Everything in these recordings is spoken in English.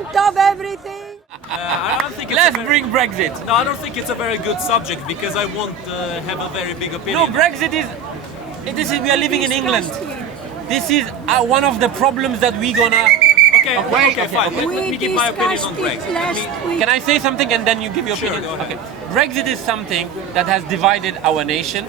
of everything. I don't think Let's bring Brexit. No, I don't think it's a very good subject because I won't have a very big opinion. No, Brexit is. We are living in England. This is one of the problems that we're gonna. Okay, fine. Let me give my opinion on Brexit. Can I say something and then you give your opinion? Go ahead. Okay. Brexit is something that has divided our nation.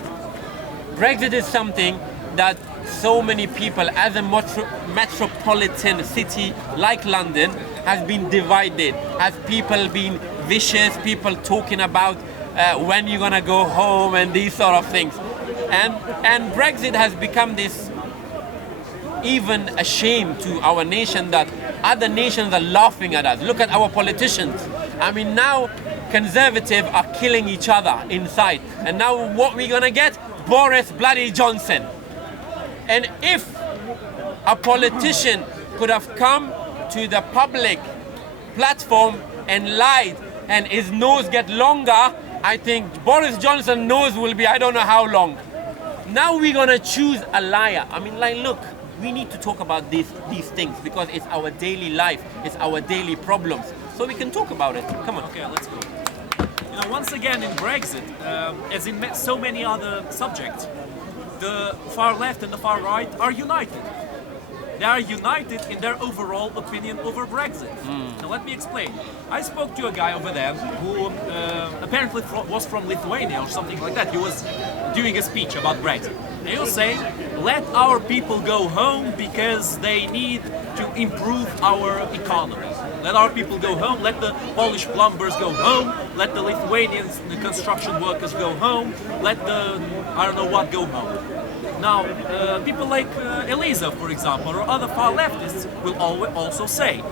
Brexit is something that so many people, as a metropolitan city like London, has been divided. Has people been vicious, people talking about when you're gonna go home and these sort of things. And Brexit has become this even a shame to our nation that other nations are laughing at us. Look at our politicians. I mean, now conservatives are killing each other inside. And now what we're gonna get? Boris bloody Johnson. And if a politician could have come to the public platform and lied and his nose get longer, I think Boris Johnson's nose will be I don't know how long. Now we're gonna choose a liar. I mean, like, look, we need to talk about these things because it's our daily life, it's our daily problems. So we can talk about it. Come on. Okay, let's go. You know, once again in Brexit, as in so many other subjects, the far left and the far right are united. They are united in their overall opinion over Brexit. Now let me explain. I spoke to a guy over there who apparently was from Lithuania or something like that. He was doing a speech about Brexit. And he was saying, let our people go home because they need to improve our economy. Let our people go home, let the Polish plumbers go home, let the Lithuanians, the construction workers go home, let the, I don't know what, go home. Now, people like Elisa, for example, or other far leftists will also say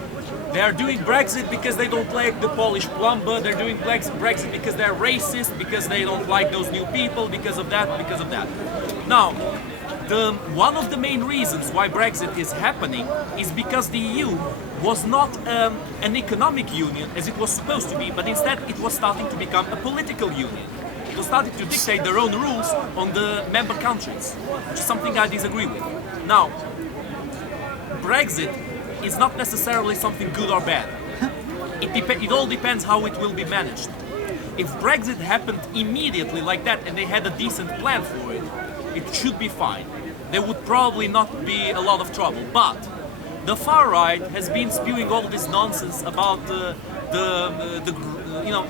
they are doing Brexit because they don't like the Polish plumber, they're doing Brexit because they're racist, because they don't like those new people, because of that, because of that. Now, one of the main reasons why Brexit is happening is because the EU was not an economic union as it was supposed to be, but instead it was starting to become a political union. It was starting to dictate their own rules on the member countries, which is something I disagree with. Now, Brexit is not necessarily something good or bad. It all depends how it will be managed. If Brexit happened immediately like that and they had a decent plan for it, it should be fine. There would probably not be a lot of trouble. But the far right has been spewing all this nonsense about you know,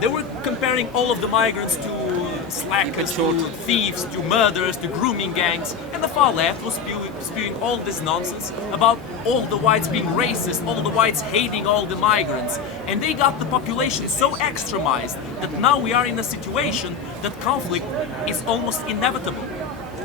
they were comparing all of the migrants to slackers, to thieves, to murderers, to grooming gangs, and the far left was spewing all this nonsense about all the whites being racist, all the whites hating all the migrants, and they got the population so extremized that now we are in a situation that conflict is almost inevitable.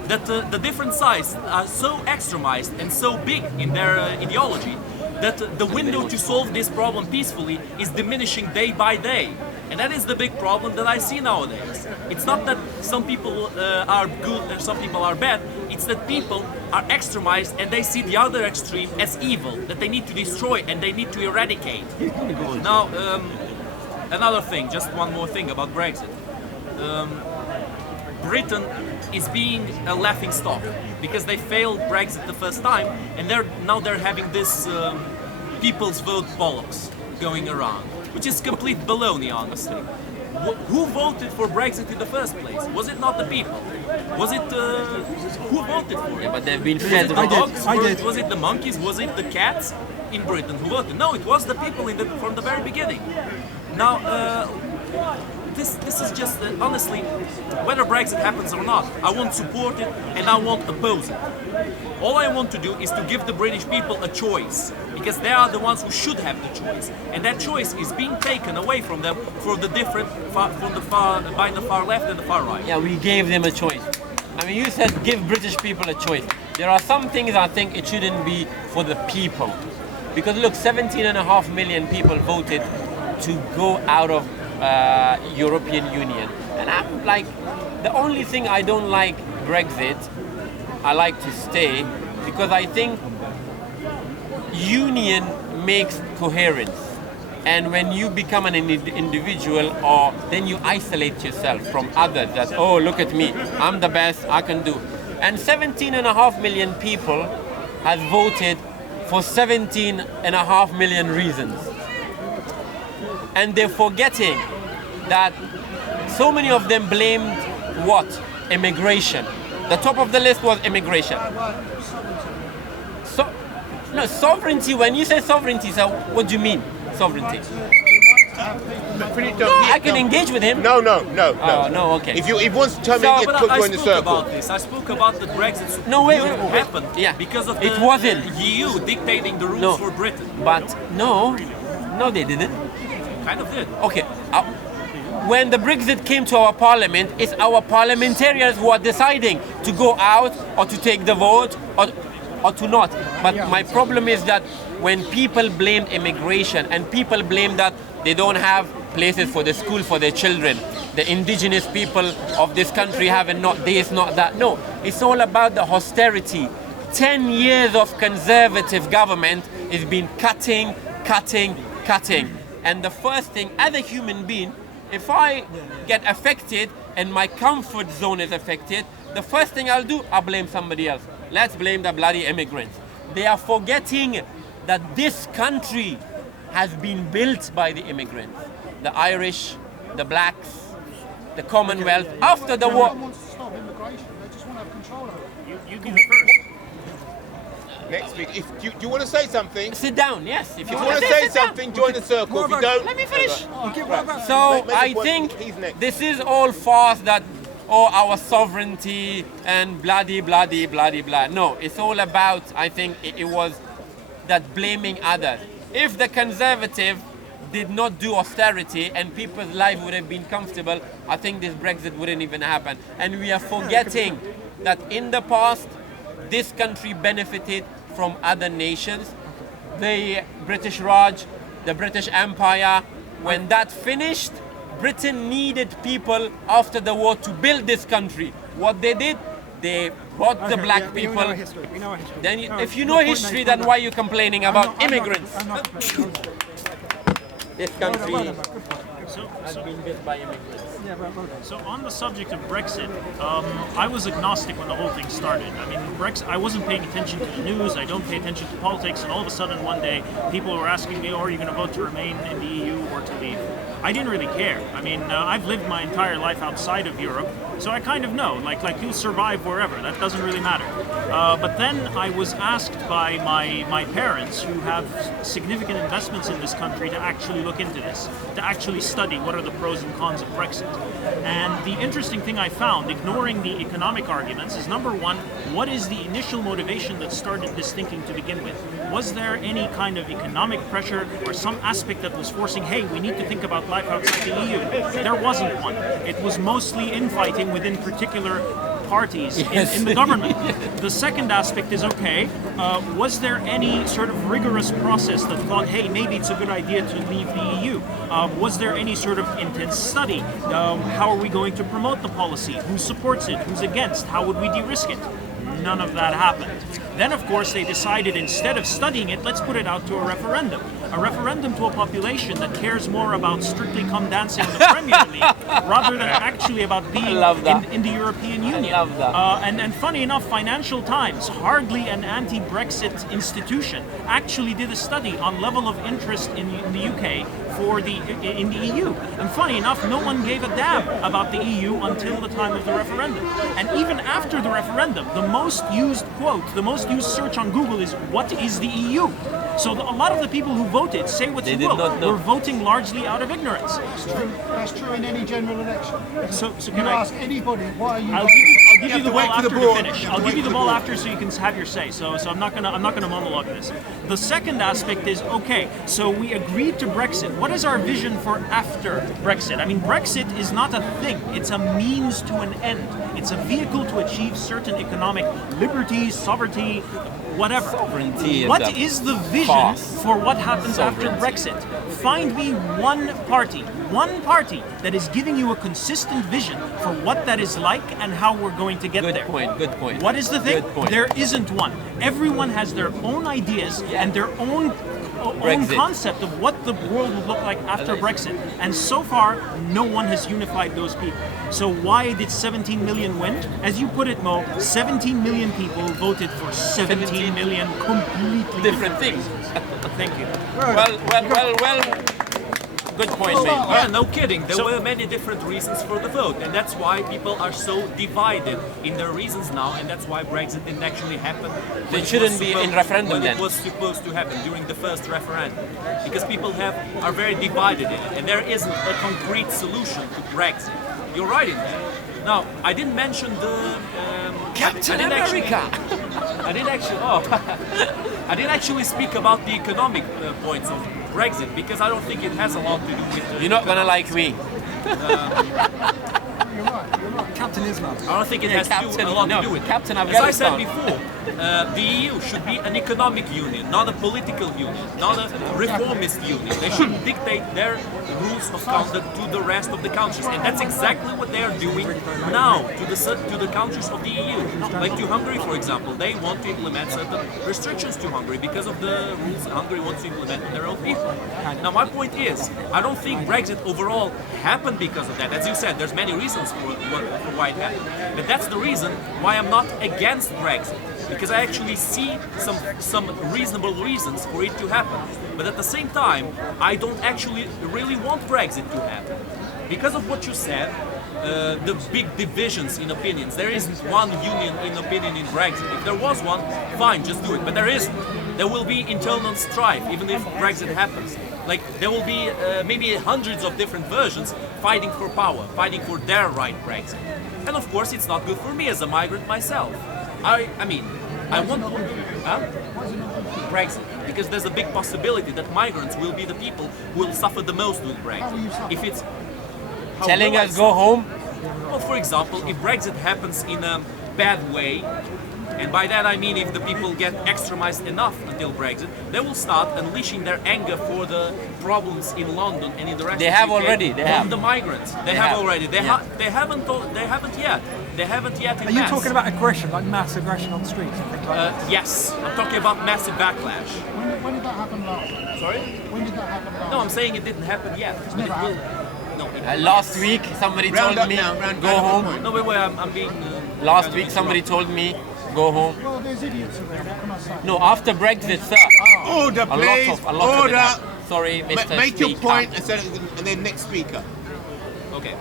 That the different sides are so extremized and so big in their ideology that the window to solve this problem peacefully is diminishing day by day. And that is the big problem that I see nowadays. It's not that some people are good and some people are bad, it's that people are extremized and they see the other extreme as evil, that they need to destroy and they need to eradicate. Now, another thing, just one more thing about Brexit. Britain is being a laughing stock because they failed Brexit the first time, and now they're having this people's vote bollocks going around, which is complete baloney, honestly. Who voted for Brexit in the first place? Was it not the people? Was it who voted for it? Yeah, but they've been Was fed. it the dogs? Was it the monkeys? Was it the cats in Britain who voted? No, it was the people from the very beginning. Now. This is just, honestly, whether Brexit happens or not, I won't support it and I won't oppose it. All I want to do is to give the British people a choice, because they are the ones who should have the choice, and that choice is being taken away from them by the far left and the far right. Yeah, we gave them a choice. I mean, you said give British people a choice. There are some things I think it shouldn't be for the people, because look, 17.5 million people voted to go out of European Union, and I'm like, the only thing I don't like Brexit, I like to stay, because I think union makes coherence, and when you become an individual, or then you isolate yourself from others, that, oh, look at me, I'm the best, I can do. And 17.5 million people has voted for 17.5 million reasons. And they're forgetting that so many of them blamed what? Immigration. The top of the list was immigration. So, no, sovereignty, when you say sovereignty, so what do you mean, sovereignty? No, I can engage with him. No. Oh, no, okay. If he wants to tell me, So, it but put I you in the spoke circle. about this. I spoke about the Brexit. No, wait. happened Yeah. because of It the wasn't. EU dictating the rules No. for Britain. But no, they didn't. Kind of did. Okay, when the Brexit came to our parliament, it's our parliamentarians who are deciding to go out or to take the vote or to not. But my problem is that when people blame immigration and people blame that they don't have places for the school for their children, the indigenous people of this country haven't not this, not that. No, it's all about the austerity. 10 years of conservative government has been cutting. And the first thing, as a human being, if I get affected and my comfort zone is affected, the first thing I'll do, I'll blame somebody else. Let's blame the bloody immigrants. They are forgetting that this country has been built by the immigrants. The Irish, the blacks, the Commonwealth, after the war. No one wants to stop immigration. They just want to have control over it. You go first. Next week, do you want to say something? Sit down, yes. If If you want to say something, join the circle. If you don't, Let me finish. Right. So Make a I point. think He's next. this is all farce that, our sovereignty and bloody. No, it's all about, I think it was that blaming others. If the conservative did not do austerity and people's life would have been comfortable, I think this Brexit wouldn't even happen. And we are forgetting that in the past, this country benefited from other nations. The British Raj, the British Empire, when that finished, Britain needed people after the war to build this country. What they did, they brought the black people. We know our history. Then if you know history, then why are you complaining about immigrants? This country has been built by immigrants. So on the subject of Brexit, I was agnostic when the whole thing started. I mean, Brexit, I wasn't paying attention to the news, I don't pay attention to politics, and all of a sudden one day people were asking me, are you going to vote to remain in the EU or to leave? I didn't really care. I mean, I've lived my entire life outside of Europe, so I kind of know, like you'll survive wherever, that doesn't really matter. But then I was asked by my parents, who have significant investments in this country, to actually look into this, to actually study what are the pros and cons of Brexit. And the interesting thing I found, ignoring the economic arguments, is number one, what is the initial motivation that started this thinking to begin with? Was there any kind of economic pressure or some aspect that was forcing, hey, we need to think about life outside the EU? There wasn't one. It was mostly infighting within particular parties in the government. The second aspect is, okay, was there any sort of rigorous process that thought, hey, maybe it's a good idea to leave the EU? Was there any sort of intense study? How are we going to promote the policy? Who supports it? Who's against? How would we de-risk it? None of that happened. Then, of course, they decided, instead of studying it, let's put it out to a referendum. A referendum to a population that cares more about Strictly Come Dancing in the Premier League rather than actually about being in the European Union. I love that. And funny enough, Financial Times, hardly an anti-Brexit institution, actually did a study on level of interest in the UK in the EU. And funny enough, no one gave a damn about the EU until the time of the referendum. And even after the referendum, the most used quote, the most used search on Google is, what is the EU? So a lot of the people who voted, say what you will, were voting largely out of ignorance. That's true in any general election. So You can I ask anybody, why are you I'll voting? give you the ball after to finish. I'll give you the ball after so you can have your say. So I'm not gonna monologue this. The second aspect is, okay, so we agreed to Brexit. What is our vision for after Brexit? I mean, Brexit is not a thing. It's a means to an end. It's a vehicle to achieve certain economic liberties, sovereignty, whatever. Sovereignty is What is the vision farce. for what happens after Brexit? Find me one party that is giving you a consistent vision for what that is like and how we're going to get there. Good point. What is the thing? Good point. There isn't one. Everyone has their own ideas and their own own Brexit. concept of what the world would look like after Brexit. And so far, no one has unified those people. So why did 17 million win? As you put it, Mo, 17 million people voted for 17 million completely Different things. Thank you. Well. Good point, mate. Yeah, no kidding. There were many different reasons for the vote, and that's why people are so divided in their reasons now, and that's why Brexit didn't actually happen. It shouldn't be in referendum when then. it was supposed to happen during the first referendum, because people are very divided in it, and there isn't a concrete solution to Brexit. You're right in that. Now, I didn't mention the Captain America. I didn't actually. Oh, I didn't actually speak about the economic points of Brexit because I don't think it has a lot to do with. You're not gonna like me. Captain Islam. I don't think it has Captain, a lot no, to do with it. Captain As I said Afghanistan. before, the EU should be an economic union, not a political union, not a reformist union. They shouldn't dictate their rules of conduct to the rest of the countries, and that's exactly what they are doing now to the countries of the EU. Like to Hungary, for example, they want to implement certain restrictions to Hungary because of the rules Hungary wants to implement on their own people. Now, my point is, I don't think Brexit overall happened because of that. As you said, there's many reasons for why it happened, but that's the reason why I'm not against Brexit. Because I actually see some reasonable reasons for it to happen. But at the same time, I don't actually really want Brexit to happen. Because of what you said, the big divisions in opinions. There isn't one union in opinion in Brexit. If there was one, fine, just do it. But there isn't. There will be internal strife, even if Brexit happens. Like, there will be maybe hundreds of different versions fighting for power, fighting for their right Brexit. And of course, it's not good for me as a migrant myself. I mean, I want Brexit because there's a big possibility that migrants will be the people who will suffer the most with Brexit. If it's Telling us go home. well, for example, if Brexit happens in a bad way, and by that I mean if the people get extremized enough until Brexit, they will start unleashing their anger for the problems in London and in the rest They of have the UK already, they on have. the migrants. They They have have. already. They Yeah. haven't yet. They haven't yet in Are you mass. talking about aggression, like mass aggression on the streets and things like that? Yes, I'm talking about massive backlash. When did that happen last? Sorry? When did that happen last? No, I'm saying it didn't happen yet. But it will. No, Last week, somebody Round told up me now, round go up the home. point. no, wait, I'm being. Last week, somebody told me go home. Well, there's idiots around. What can I say? No, after Brexit, sir. Order, please. A lot of Order. it. Sorry, Mr. Make your Speaker. point and then next speaker. Okay.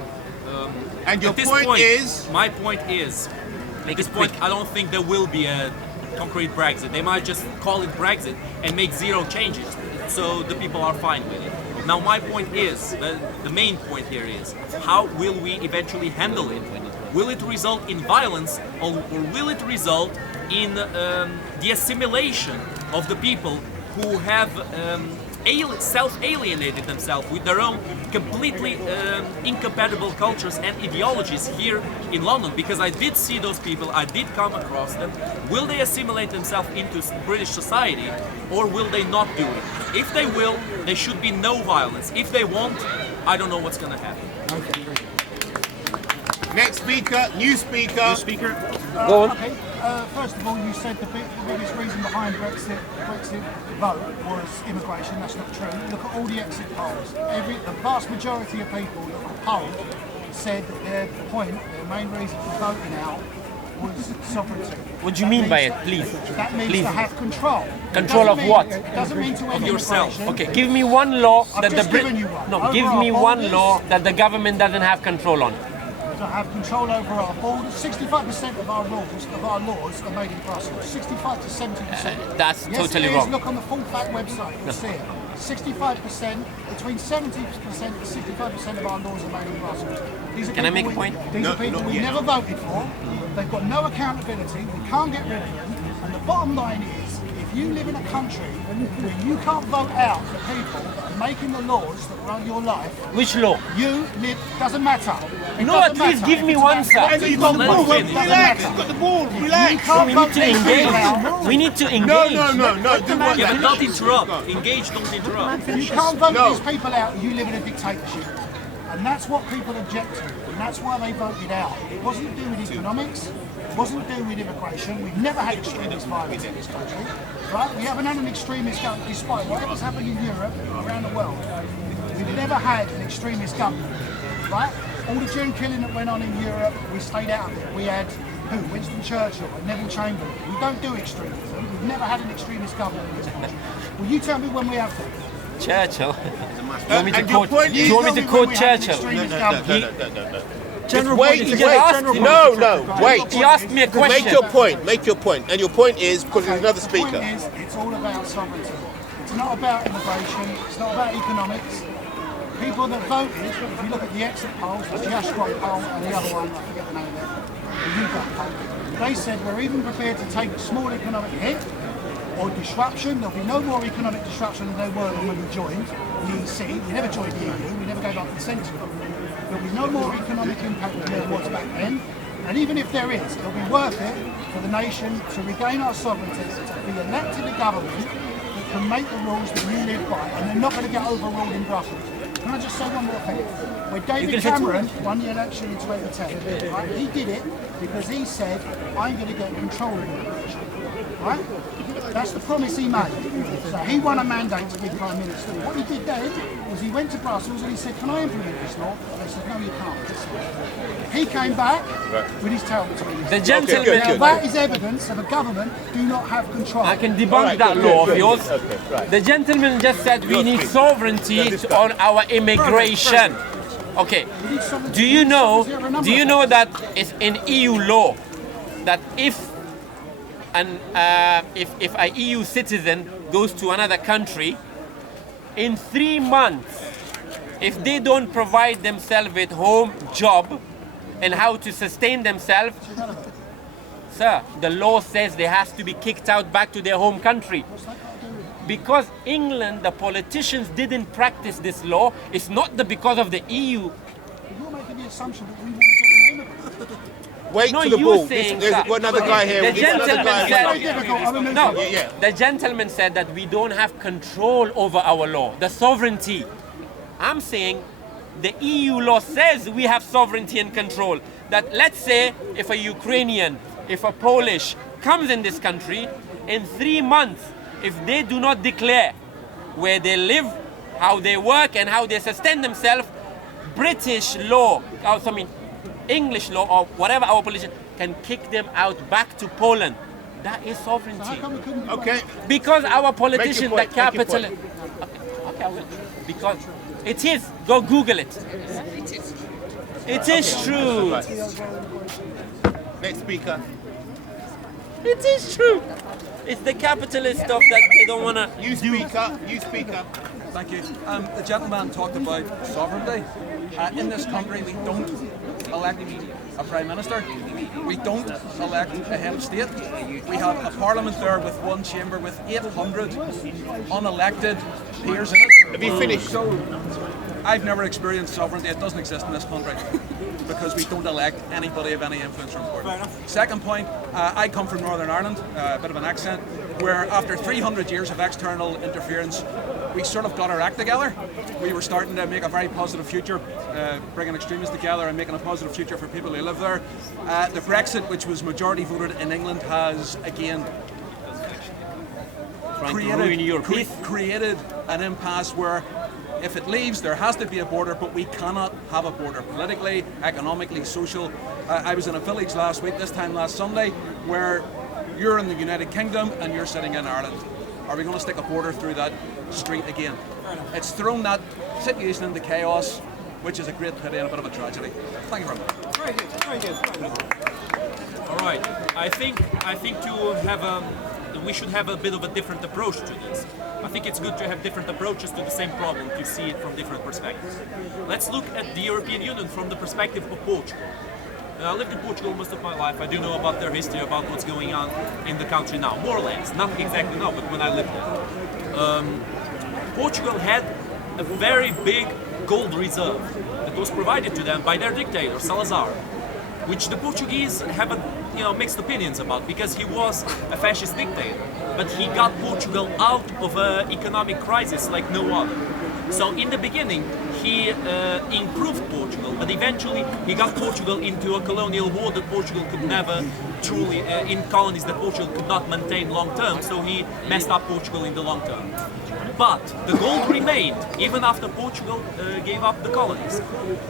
And your At this point is. my point is, Make at this it point, quick. I don't think there will be a concrete Brexit. They might just call it Brexit and make zero changes, so the people are fine with it. Now, my point is, the main point here is, how will we eventually handle it? Will it result in violence, or will it result in the assimilation of the people who have self-alienated themselves with their own completely incompatible cultures and ideologies here in London? Because I did see those people, I did come across them. Will they assimilate themselves into British society, or will they not do it? If they will, there should be no violence. If they won't, I don't know what's going to happen. Next speaker, new speaker. Speaker, Go on. Okay. First of all, you said the biggest reason behind Brexit vote was immigration. That's not true. Look at all the exit polls. The vast majority of people that were polled said that their main reason for voting out was sovereignty. What do you mean by it, please? That means Please. to have control. Control It of doesn't what? mean- It doesn't mean to end yourself. immigration. Okay, give me one law I've that the just given you one. No, Over give our me one borders. law that the government doesn't have control on. To have control over our borders. 65% of our laws are made in Brussels. 65 to 70%. That's Yes, totally it is. wrong. Look on the full fact website, you'll see it. 65%, between 70% and 65% of our laws are made in Brussels. These are Can I people make a point? These No, are people not we yet. never voted for. They've got no accountability. We can't get rid of them. And the bottom line is, if you live in a country where you can't vote out the people that are making the laws that run your life, Which law? you live, doesn't matter. It No, doesn't at least matter. give If me it's one, about sir. elected You've got the ball. government, it doesn't Relax. matter. You've got the ball. You Relax. can't We vote need to these people engage. out. We need to No, engage. no. Do what? Yeah, but not interrupt. Engage, don't interrupt. You can't vote No. these people out, you live in a dictatorship. And that's what people object to, and that's why they voted out. It wasn't to do with economics, it wasn't to do with immigration. We've never had extremist violence in this country. right? We haven't had an extremist government, despite whatever's happened in Europe, around the world. We've never had an extremist government, right? All the Jew killing that went on in Europe, we stayed out of it. We had who? Winston Churchill and Neville Chamberlain. We don't do extremism. We've never had an extremist government in this country. Will you tell me when we have that? Churchill. Do you want me to And your quote, point do you want me to quote Churchill? Just wait, He just wait. asked me. No, wait. He asked me a question. Make your point. And your point is, because there's another The speaker. point is, it's all about sovereignty. It's not about immigration. It's not about economics. People that voted, if you look at the exit polls, the Ashgrove poll and the other one, I forget the name of it, the YouGov poll, they said we're even prepared to take a small economic hit or disruption. There'll be no more economic disruption than there were when we joined the EC. We never joined the EU. We never gave up consent to it. There'll be no more economic impact than there was back then. And even if there is, it'll be worth it for the nation to regain our sovereignty, to be elected a government that can make the rules that you live by, and they're not going to get overruled in Brussels. Can I just say one more thing? When David Cameron won the election in 2010, right, he did it because he said, I'm going to get control of immigration. Right? That's the promise he made. So he won a mandate to be Prime Minister. What he did then was he went to Brussels and he said, can I implement this law? And they said, no, you can't. He came back with his terrible tweets. The gentleman. Now that is evidence of a government do not have control. I can debunk that law of yours. Right. The gentleman just said we need sovereignty on our immigration. Okay. Do you know that it's in EU law that if an EU citizen goes to another country, in 3 months, if they don't provide themselves with home, job, and how to sustain themselves, sir, the law says they have to be kicked out back to their home country. Because England, the politicians didn't practice this law, it's not because of the EU. You're making the assumption that we want to get rid of immigrants. Wait No, to the you ball. saying There's that. another guy here. The There's another gentleman guy said- Very difficult. I remember. No, Yeah. the gentleman said that we don't have control over our law, the sovereignty. I'm saying the EU law says we have sovereignty and control. That let's say if a Ukrainian, if a Polish comes in this country, in 3 months, if they do not declare where they live, how they work and how they sustain themselves, British law, English law or whatever our politician can kick them out back to Poland. That is sovereignty. How come we couldn't do Okay. Because our politician, the point, make your capital. point. Okay, I will. Because it is. Go Google it. It is true. Next speaker. It is true. It's the capitalist stuff that they don't want to. You speak up. You speak up. Thank you. The gentleman talked about sovereignty. In this country, we don't elect a prime minister. We don't elect a head of state. We have a parliament there with one chamber with 800 unelected peers in it. Have you finished? So I've never experienced sovereignty. It doesn't exist in this country because we don't elect anybody of any influence or importance. Second point, I come from Northern Ireland, a bit of an accent, where after 300 years of external interference, we sort of got our act together. We were starting to make a very positive future, bringing extremists together and making a positive future for people who live there. The Brexit, which was majority voted in England, has again created an impasse where if it leaves, there has to be a border, but we cannot have a border politically, economically, social. I was in a village last week, this time last Sunday, where you're in the United Kingdom and you're sitting in Ireland. Are we going to stick a border through that street again? It's thrown that situation into chaos, which is a great pity and a bit of a tragedy. Thank you very much. Very good. Very good. All right. I think we should have a bit of a different approach to this. I think it's good to have different approaches to the same problem, to see it from different perspectives. Let's look at the European Union from the perspective of Portugal. I lived in Portugal most of my life. I do know about their history, about what's going on in the country now, more or less. Not exactly now, but when I lived there. Portugal had a very big gold reserve that was provided to them by their dictator, Salazar, which the Portuguese have mixed opinions about because he was a fascist dictator. But he got Portugal out of an economic crisis like no other. So in the beginning, he improved Portugal, but eventually he got Portugal into a colonial war that Portugal could never truly, in colonies that Portugal could not maintain long term, so he messed up Portugal in the long term. But the gold remained, even after Portugal gave up the colonies.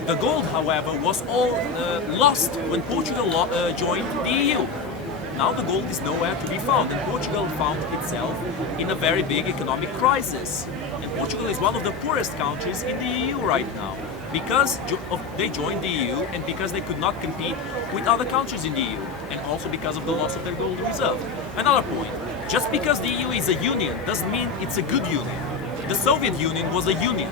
The gold, however, was all lost when Portugal joined the EU. Now the gold is nowhere to be found, and Portugal found itself in a very big economic crisis. And Portugal is one of the poorest countries in the EU right now, because they joined the EU and because they could not compete with other countries in the EU, and also because of the loss of their gold reserve. Another point, just because the EU is a union doesn't mean it's a good union. The Soviet Union was a union.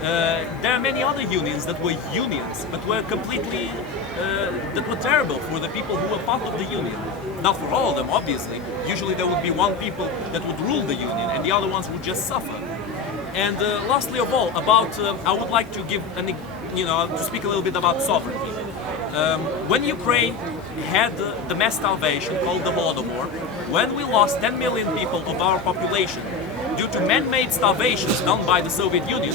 There are many other unions that were unions, but were completely, that were terrible for the people who were part of the union. Not for all of them, obviously. Usually there would be one people that would rule the union, and the other ones would just suffer. And lastly of all, about, I would like to give, to speak a little bit about sovereignty. When Ukraine had the mass starvation called the Holodomor, when we lost 10 million people of our population due to man-made starvations done by the Soviet Union,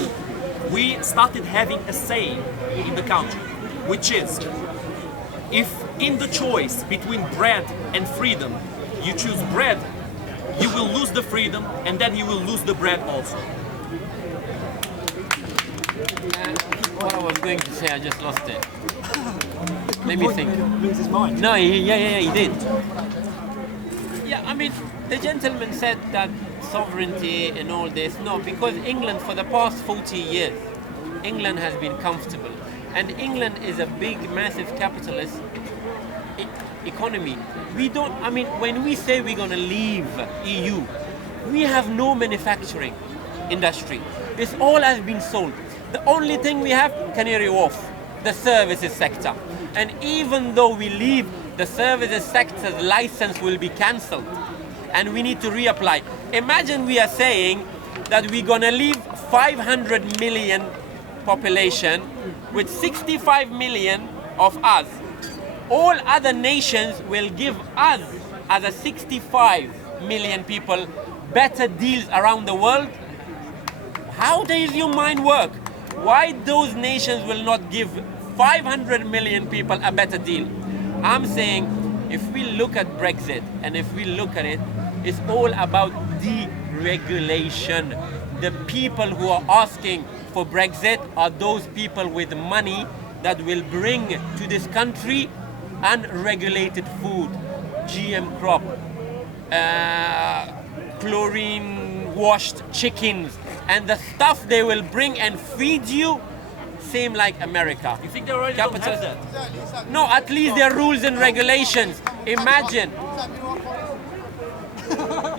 we started having a say in the country, which is, if in the choice between bread and freedom, you choose bread, you will lose the freedom and then you will lose the bread also. What I was going to say, I just lost it. Let me think. Lose his mind. No, he did. Yeah, I mean, the gentleman said that sovereignty and all this. No, because England, for the past 40 years, England has been comfortable. And England is a big, massive capitalist economy. When we say we're going to leave EU, we have no manufacturing industry. This all has been sold. The only thing we have, Canary Wharf, the services sector. And even though we leave, the services sector's license will be cancelled and we need to reapply. Imagine we are saying that we're gonna leave 500 million population with 65 million of us. All other nations will give us, as a 65 million people, better deals around the world. How does your mind work? Why those nations will not give 500 million people a better deal? I'm saying, if we look at Brexit and if we look at it, it's all about deregulation. The people who are asking for Brexit are those people with money that will bring to this country unregulated food, GM crop, chlorine-washed chickens, and the stuff they will bring and feed you, same like America. You think they already don't have that? No, at least there are rules and regulations. Imagine.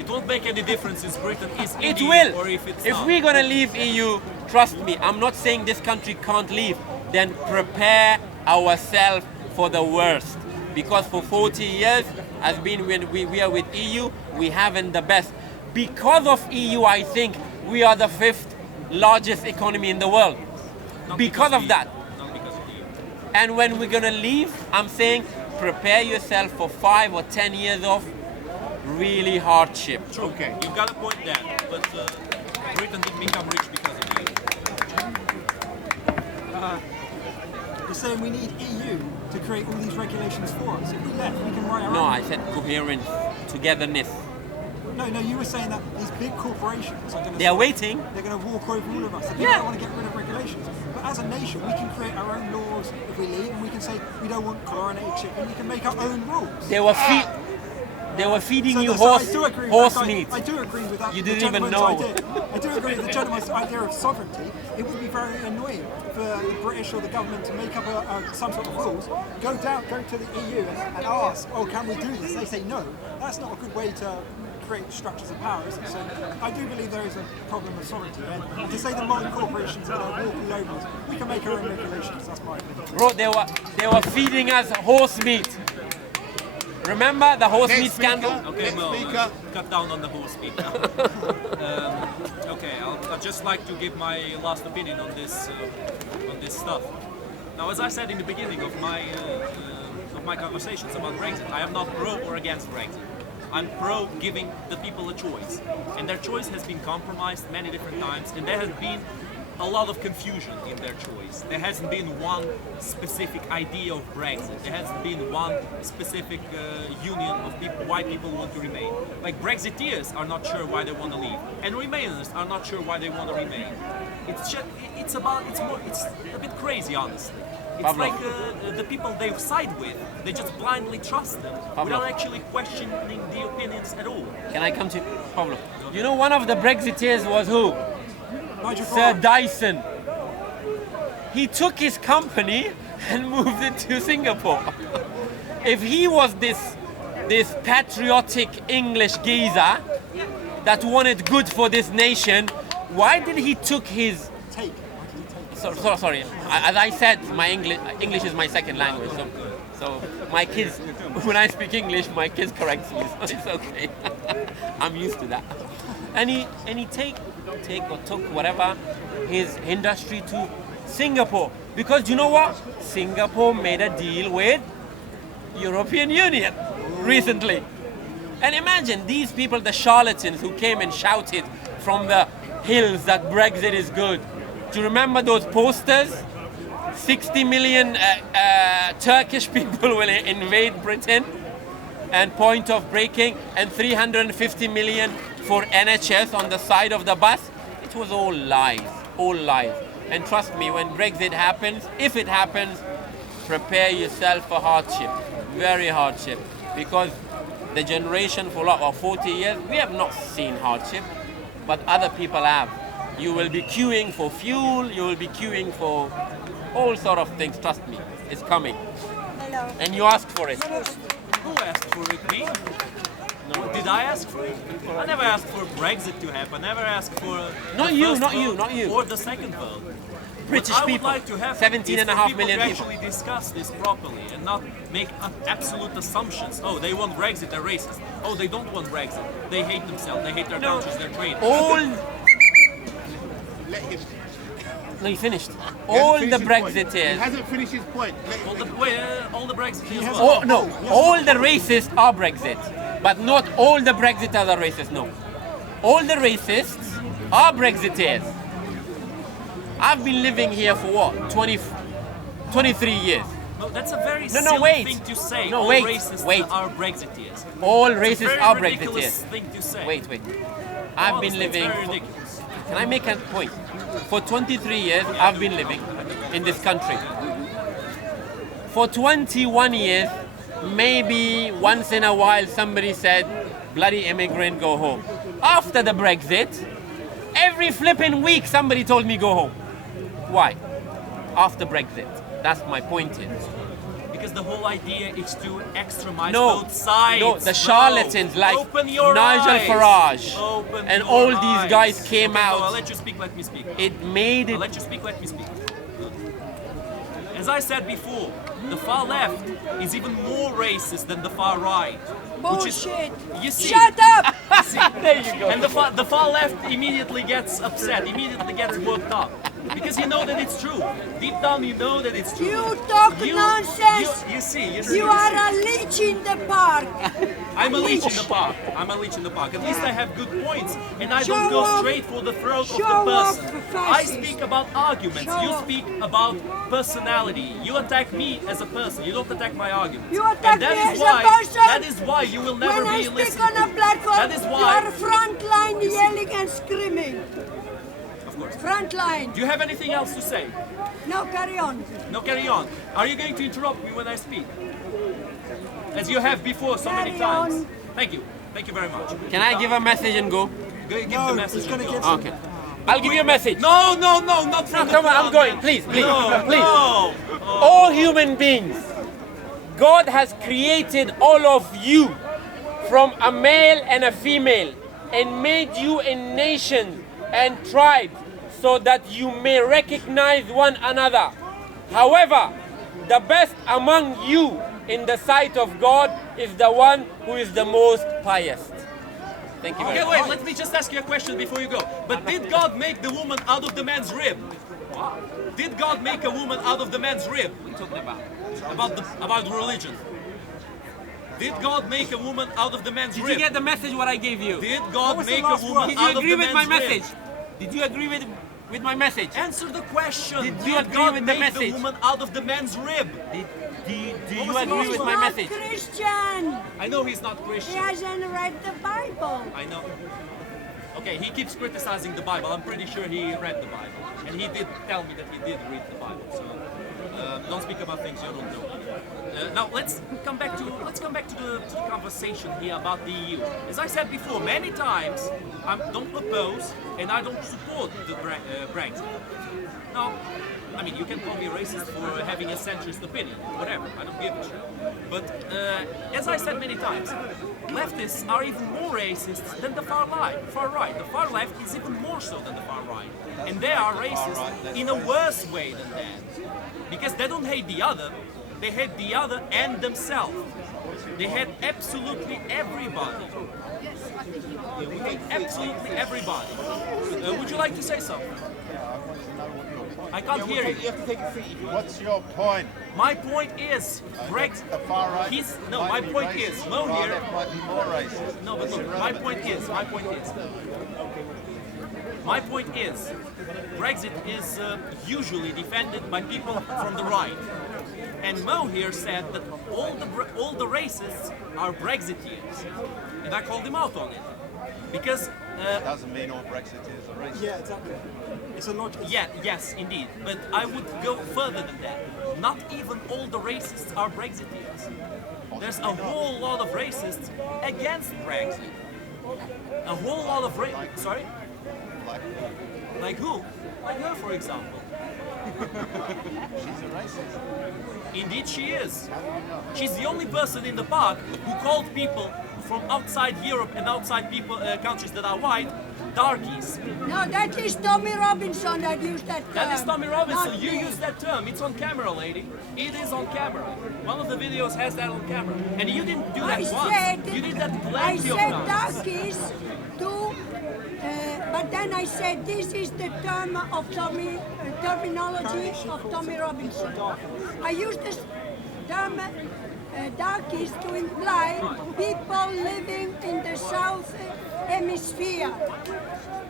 It won't make any difference if Britain is in It the will. EU or if it's If not. we're gonna leave EU, trust me, I'm not saying this country can't leave. Then prepare ourselves for the worst. Because for 40 years, has been when we are with EU, we haven't the best. Because of EU, I think we are the 5th largest economy in the world. Not Because of the- that. Not because of the EU. And when we're gonna leave, I'm saying prepare yourself for 5 or 10 years of really hardship. True. Okay. You've got a point there, but Britain didn't become rich because of the EU. You're saying we need EU to create all these regulations for us. If we left, we can write our No, own. I said coherence, togetherness. No, you were saying that these big corporations are going to... They are waiting. They're going to walk over all of us. They Yeah. don't want to get rid of regulations. But as a nation, we can create our own laws if we leave, and we can say we don't want chlorinated chicken. We can make our own rules. They were feeding you So I do agree with horse that, meat. I do agree with that. You the didn't even gentleman's know. idea. I do agree with the gentleman's idea of sovereignty. It would be very annoying for the British or the government to make up some sort of rules, go to the EU and ask, oh, can we do this? They say no. That's not a good way to create structures of power, is it? So I do believe there is a problem with sovereignty. And to say that modern corporations are going to walk all over us, we can make our own regulations. That's my opinion. Bro, they were feeding us horse meat. Remember the horse meat Next speaker. scandal? Okay, Next well, speaker. cut down on the horse meat now. Okay, I'd just like to give my last opinion on this stuff. Now, as I said in the beginning of my conversations about Brexit, I am not pro or against Brexit. I'm pro giving the people a choice. And their choice has been compromised many different times, and there has been a lot of confusion in their choice. There hasn't been one specific idea of Brexit. There hasn't been one specific union of people, why people want to remain. Like Brexiteers are not sure why they want to leave, and Remainers are not sure why they want to remain. It's just, it's a bit crazy, honestly. It's Pablo. like the people they side with, they just blindly trust them without actually questioning the opinions at all. Can I come to Pablo? You know, one of the Brexiteers was who? Nigel Sir Farage. Dyson. He took his company and moved it to Singapore. If he was this patriotic English geezer that wanted good for this nation, why did he took his... Take. Sorry. As I said, my English is my second language. So my kids, when I speak English, my kids correct me. So it's okay. I'm used to that. And he took whatever his industry to Singapore, because you know what? Singapore made a deal with European Union recently. And imagine these people, the charlatans who came and shouted from the hills that Brexit is good. Do you remember those posters? 60 million Turkish people will invade Britain, and point of breaking, and 350 million for NHS on the side of the bus. It was all lies, all lies. And trust me, when Brexit happens, if it happens, prepare yourself for hardship, very hardship, because the generation for 40 years, we have not seen hardship, but other people have. You will be queuing for fuel, you will be queuing for all sort of things, trust me, it's coming. Hello. And you asked for it. Who asked for it? Me? No. Did I ask for it? I never asked for Brexit to happen. I never asked for Not the you, first not you, vote not you. or the second vote. British What I would people, like to have 17.5 million to people. actually discuss this properly and not make absolute assumptions. Oh, they want Brexit, they're racist. Oh, they don't want Brexit. They hate themselves, they hate their countries, they're traitors. All, Let him. no, he finished. He All hasn't the finished his point. He Brexiteers, hasn't finished his point. All the Brexiteers. all the racists are Brexit, but not all the Brexiteers are racist, no. All the racists are Brexiteers. I've been living here for what, 23 years. No, that's a very No, silly wait. thing to say. No, all wait, racists wait. are Brexiteers. All It's a racists very are ridiculous Brexiteers. thing to say. Wait. I've been Honestly, living... It's very ridiculous. Can I make a point? For 23 years, I've been living in this country. For 21 years, maybe once in a while somebody said, bloody immigrant, go home. After the Brexit, every flipping week somebody told me go home. Why? After Brexit. That's my point here. Because the whole idea is to extremize No, both sides. no, the charlatans like Open your Nigel eyes. Farage Open and your all these eyes. guys came Okay, out. No, I'll let you speak, let me speak. It made I'll it... let you speak, let me speak. As I said before, the far left is even more racist than the far right. Bullshit. You see, Shut up! There you go. and the far left immediately gets upset, immediately gets worked up. Because you know that it's true. Deep down you know that it's true. You talk nonsense. You see. You are a leech in the park. I'm a leech in the park. I'm a leech in the park. At least I have good points, and I don't Show go off. straight for the throat of Show the off, person. fascist. I speak about arguments. Show You off. speak about personality. You attack me as a person. You don't attack my arguments. You attack and that me is as a why, person. That is why you will never When I be speak listened on a to. platform, That is you why. are front line yelling and screaming. Of course. Front line. Do you have anything else to say? Now carry on. No, carry on. Are you going to interrupt me when I speak? As you have before so many Carry times. on. Thank you. Thank you very much. Can I give a message and go? Give No, the message. he's going to and give go. some. Okay. I'll give you a message. No, not from the Come on, I'm crowd, going. man. Please. No, Please. no. All human beings, God has created all of you from a male and a female and made you a nation and tribe so that you may recognize one another. However, the best among you in the sight of God is the one who is the most pious. Thank you very Okay, much. wait, let me just ask you a question before you go. But did God make the woman out of the man's rib? Did God make a woman out of the man's rib? What are you talking about? About religion. Did God make a woman out of the man's Did rib? you get the message what I gave you? Did God was the make a last woman word? Did you out of agree the with my man's rib? message? Did you agree with my message? Answer the question. Did you agree God with the make message? the woman out of the man's rib? Do you agree He's with my not message? Christian. I know he's not He Christian. hasn't read the Bible. I know. Okay, he keeps criticizing the Bible. I'm pretty sure he read the Bible, and he did tell me that he did read the Bible. So don't speak about things you don't know. Now let's come back to the conversation here about the EU. As I said before, many times I don't oppose and I don't support the Brexit. Now, I mean, you can call me racist for having a centrist opinion, whatever. I don't give a shit. But as I said many times, leftists are even more racist than the far right. The far left is even more so than the far right, and they are racist in a worse way than that, because they don't hate the other. They hate the other and themselves. They hate absolutely everybody. They hate absolutely everybody. Would you like to say something? I can't hear you. You have to take a seat. What's your point? My point is, Brexit. The far right. My point is, Mo far here. left might be more racist. No, but look, my point is, Brexit is usually defended by people from the right. And Mo here said that all the racists are Brexiteers, and I called him out on it because Doesn't mean all Brexiteers are racist. Yeah, exactly. It's a logic. yes, indeed. But I would go further than that. Not even all the racists are Brexiteers. There's a whole lot of racists against Brexit. A whole lot of sorry. Like who? Like her, for example. She's a racist. Indeed she is. She's the only person in the park who called people from outside Europe and outside countries that are white, darkies. No, that is Tommy Robinson that used that term. That is Tommy Robinson. Not You me. use that term. It's on camera, lady. It is on camera. One of the videos has that on camera. And you didn't do that once. You did that plenty of I said times. darkies too, but then I said this is the term of terminology of Tommy Robinson. I used this term darkies to imply people living in the south hemisphere.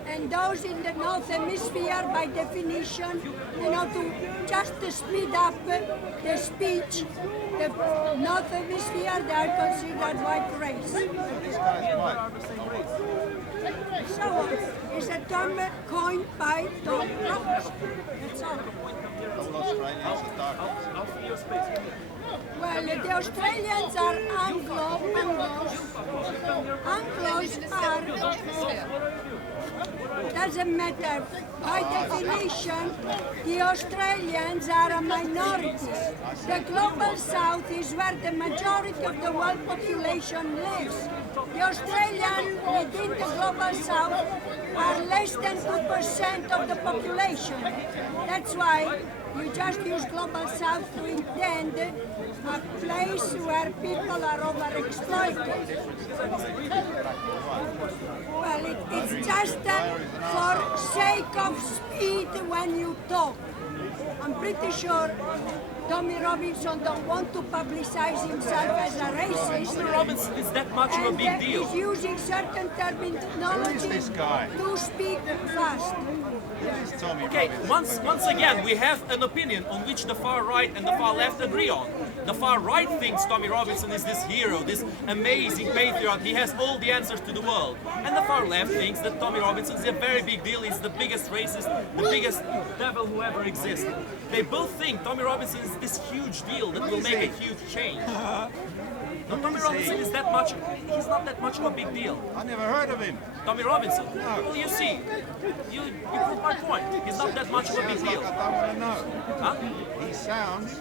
And those in the North Hemisphere, by definition, to speed up the speech, the North Hemisphere, they are considered white race. This guy's white. So it's a term coined by Tom Robinson. That's all. All Australians are dark. Well, the Australians are Anglos. Anglos are... Doesn't matter. By definition, the Australians are a minority. The global south is where the majority of the world population lives. The Australians within the global south are less than 2% of the population. That's why you just use global south to intend a place where people are overexploited. Well, it's just for sake of speed when you talk. I'm pretty sure Tommy Robinson don't want to publicize himself as a racist. Tommy Robinson is that much of a big deal. He's using certain terminology Who is this guy? to speak fast. This is Tommy Okay, Robinson. once again, we have an opinion on which the far right and the far left agree on. The far right thinks Tommy Robinson is this hero, this amazing patriot, he has all the answers to the world. And the far left thinks that Tommy Robinson is a very big deal, he's the biggest racist, the biggest devil who ever existed. They both think Tommy Robinson is this huge deal that will make a huge change. No, Tommy Robinson is that much, he's not that much of a big deal. I never heard of him. Tommy Robinson, well, you see, you prove my point. He's not that much of a big Sounds deal. like I don't want to know. Huh? He sounds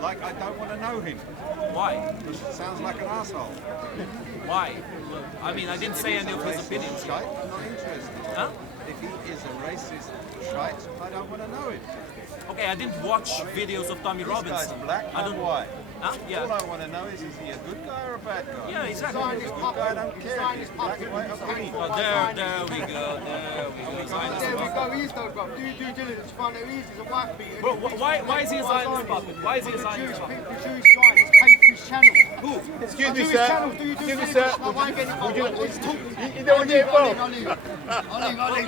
like I don't want to know him. Why? Because it sounds like an asshole. Why? I mean, I didn't say any of his opinions. Shite, I'm not interested. Huh? If he is a racist shite, I don't want to know him. Okay, I didn't watch videos of Tommy This guy's Robinson. black, I I'm don't. white. Huh? All Yeah. I want to know is he a good guy or a bad guy? Yeah, exactly. If he's a good guy, I don't care if he's black, white or green. Oh, there we go. Zionist There we puppet. go, he is though, bro. Do your due diligence, find out who he is. He's a white beater. Bro, why is he a Zionist puppet? Why is he a Zionist puppet? The Jewish Zionist paid for his channel. Excuse me, sir. Excuse me, sir. Would you don't want to get involved?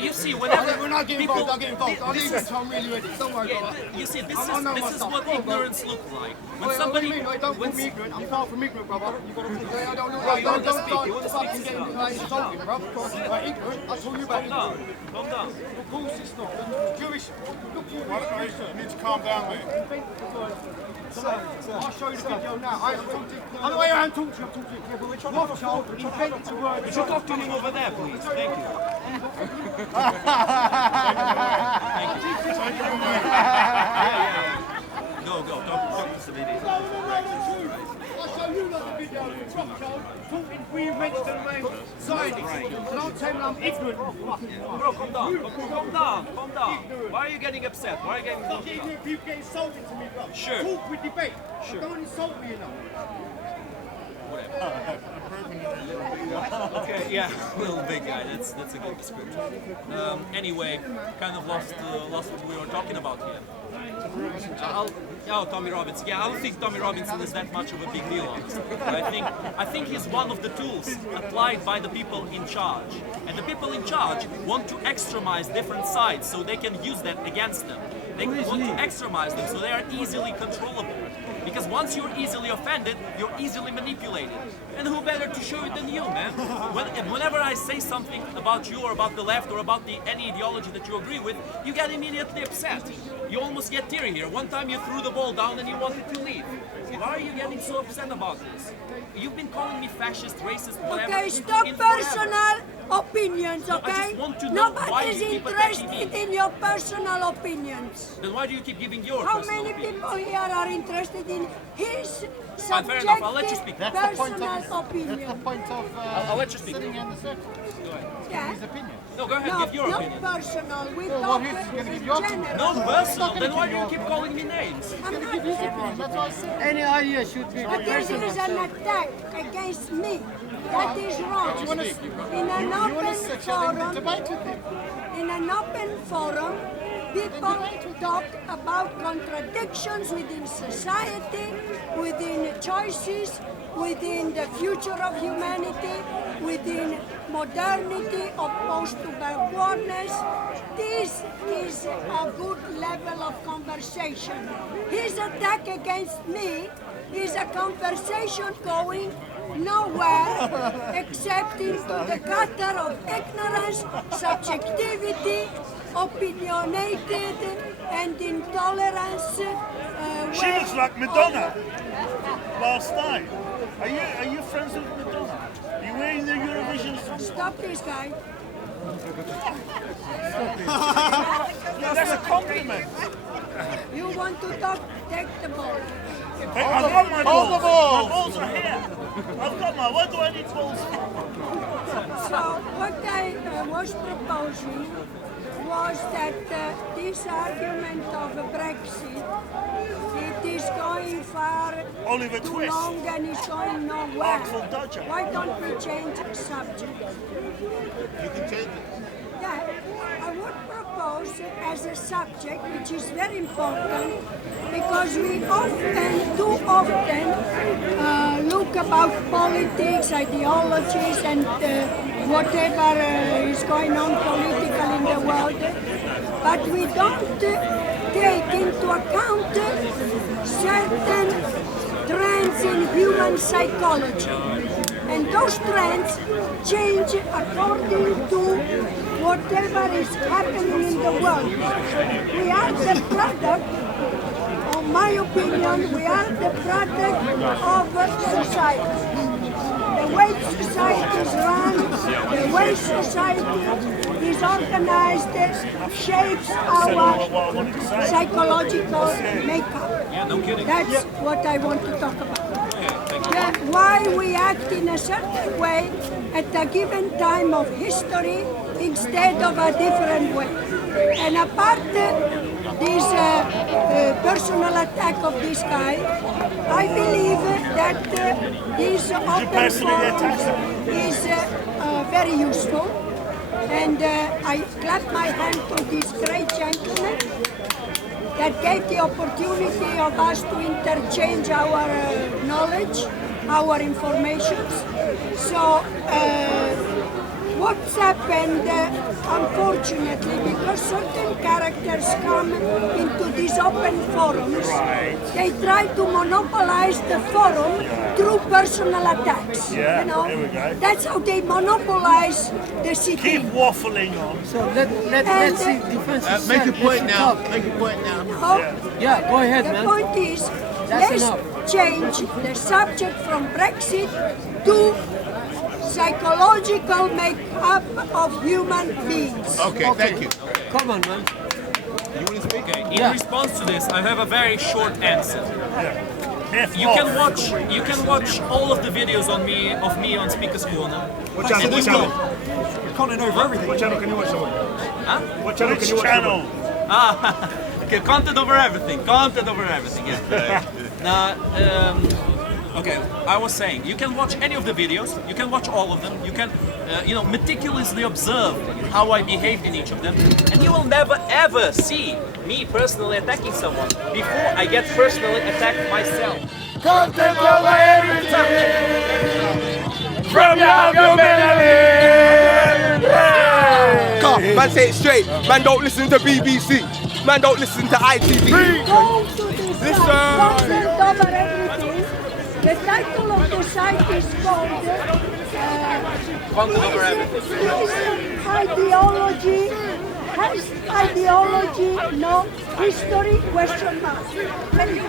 You see, whenever When I get people, involved, I'll get involved. I'll leave it, I'm really ready. Don't worry about it. you see, this I know my is stuff. what ignorance looks like. When What somebody, do you mean? Wait, don't call when me ignorant. I'm far from ignorant, brother. I don't look Bro, like you want to don't speak, you want to start speak, fucking getting like insulting, bruv. Like ignorant, I'll tell you about ignorant. calm down. Of course it's not. Jewish. Look, You need to calm down, mate. I'll show you the video now. I'm the way around talking to you. I'm talking to you. Yeah, but we're trying to invent the word. Would you talk to him over there, please? Thank you. Go, talk to Sabine. I'll show you the video. Talking reinvented the name. Zionist. Don't tell me I'm ignorant. Bro, calm down. Why are you getting upset? Why are you getting Stop getting people getting insulted to me, bro. Sure. Talk with debate. Sure. Don't insult me, you know. Okay, yeah, little big guy. That's a good description. Anyway, kind of lost what we were talking about here. Tommy Robinson. Yeah, I don't think Tommy Robinson is that much of a big deal, honestly. I think he's one of the tools applied by the people in charge, and the people in charge want to extremize different sides so they can use that against them. They want to extremize them so they are easily controllable. Because once you're easily offended, you're easily manipulated. And who better to show it than you, man? Whenever I say something about you or about the left or about any ideology that you agree with, you get immediately upset. You almost get teary here. One time you threw the ball down and you wanted to leave. Why are you getting so upset about this? You've been calling me fascist, racist, whatever. Okay, stop personal opinions, okay? I just want to know why Nobody's you keep interested attacking me. in your personal opinions. Then why do you keep giving your How personal many opinion? people here are interested in his Fine, fair enough. I'll let you speak. subjective personal opinion? I'll let you speak. Sitting in the circle. Yeah. His opinion. No, go ahead, No, give your not opinion. personal. We Well, talk he's gonna give in your general. No personal, then why do you keep calling me names? I'm not His opinion. That's what I said. Any idea should be. But this is an attack against me. That is wrong. In an You want open to sit down and forum, debate with him. in an open forum, people talk about contradictions within society, within choices, within the future of humanity, within modernity opposed to backwardness. This is a good level of conversation. His attack against me is a conversation going nowhere except into the gutter of ignorance, subjectivity, opinionated and intolerance. She looks like Madonna last night. Are you friends with Madonna? Are you wearing the Eurovision song? Stop this guy. That's a compliment. You want to talk? Take the ball. Hey, I've got my balls. Hold the balls. My balls are here. I've got my. What do I need balls for? So what I was proposing was that this argument of Brexit, it is going far Oliver too Twist. long and it's going nowhere. Artful Dodger. Why don't we change subject? You can change it. Yeah, I would propose as a subject, which is very important, because we too often look about politics, ideologies, and whatever is going on political in the world, but we don't take into account certain trends in human psychology. And those trends change according to whatever is happening in the world. We are the product, in my opinion, we are the product of society. The way society is run, the way society is organized, shapes our psychological makeup. Yeah, no kidding. That's what I want to talk about. Why we act in a certain way at a given time of history instead of a different way. And apart this personal attack of this guy, I believe that this open forum is very useful. And I clap my hand to this great gentleman that gave the opportunity of us to interchange our knowledge our information. So what's happened, unfortunately, because certain characters come into these open forums, they try to monopolize the forum through personal attacks. Yeah, you know, there we go. that's how they monopolize the city. Keep waffling on. So let's see defense. Make your point now. Make your point now. Yeah, go ahead, The man. point is, That's let's enough. change the subject from Brexit to psychological make-up of human beings. Okay, thank you. Come on, man. You want to speak? Okay, in response to this, I have a very short answer. You can watch all of the videos of me on Speaker's Corner. What channel? What channel? Content over everything. What channel can you watch someone? Huh? What channel can you watch? Channel. Okay, content over everything. Content over everything. Yeah. Now, okay, I was saying you can watch any of the videos. You can watch all of them. You can, meticulously observe how I behaved in each of them, and you will never ever see me personally attacking someone before I get personally attacked myself. Content over everything. From your Man, say it straight. Man, don't listen to BBC. Man, don't listen to IC3'S. Go to the site, content over everything. The title of the site is called Content over everything. Ideology. Has ideology no history? Question mark. When you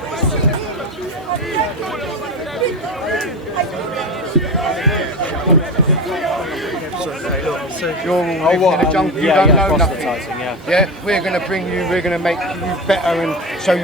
You're all living in a jungle, you don't know nothing. Yeah, we're going to bring you, we're going to make you better and show you